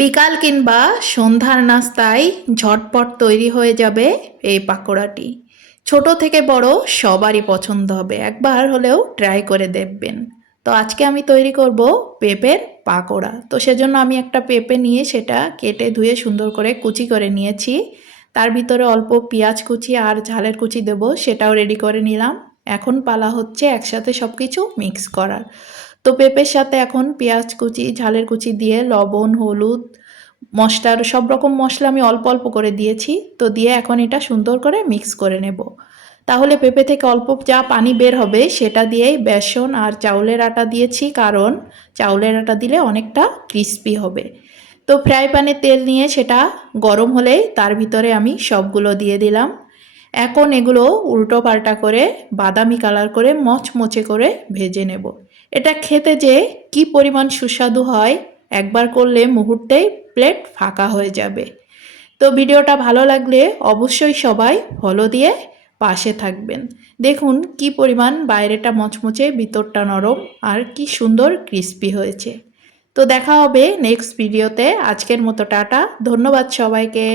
বিকাল কিংবা সন্ধ্যার নাস্তায় ঝটপট তৈরি হয়ে যাবে এই পাকোড়াটি। ছোট থেকে বড় সবারই পছন্দ হবে, একবার হলেও ট্রাই করে দেখবেন। তো আজকে আমি তৈরি করব পেঁপের পাকোড়া। তো সেজন্য আমি একটা পেঁপে নিয়ে সেটা কেটে ধুয়ে সুন্দর করে কুচি করে নিয়েছি। তার ভিতরে অল্প পেঁয়াজ কুচি আর ঝালের কুচি দেবো, সেটাও রেডি করে নিলাম। এখন পালা হচ্ছে একসাথে সব কিছু মিক্স করার। তো পেঁপের সাথে এখন পেঁয়াজ কুচি ঝালের কুচি দিয়ে লবণ হলুদ মশলার সব রকম মশলা আমি অল্প অল্প করে দিয়েছি। তো দিয়ে এখন এটা সুন্দর করে মিক্স করে নেব। তাহলে পেঁপে থেকে অল্প যা পানি বের হবে সেটা দিয়েই বেসন আর চাউলের আটা দিয়েছি, কারণ চাউলের আটা দিলে অনেকটা ক্রিস্পি হবে। তো ফ্রাই প্যানে তেল নিয়ে সেটা গরম হলেই তার ভিতরে আমি সবগুলো দিয়ে দিলাম। এখন এগুলো উল্টো পাল্টা করে বাদামি কালার করে মচমচে করে ভেজে নেব। এটা খেতে যে কি পরিমাণ সুস্বাদু হয়, একবার করলে মুহূর্তেই প্লেট ফাঁকা হয়ে যাবে। তো ভিডিওটা ভালো লাগলে অবশ্যই সবাই ফলো দিয়ে পাশে থাকবেন। দেখুন কি পরিমাণ বাইরেটা মচমচে ভিতরটা নরম আর কি সুন্দর ক্রিস্পি হয়েছে। তো দেখা হবে নেক্সট ভিডিওতে। আজকের মতো টাটা, ধন্যবাদ সবাইকে।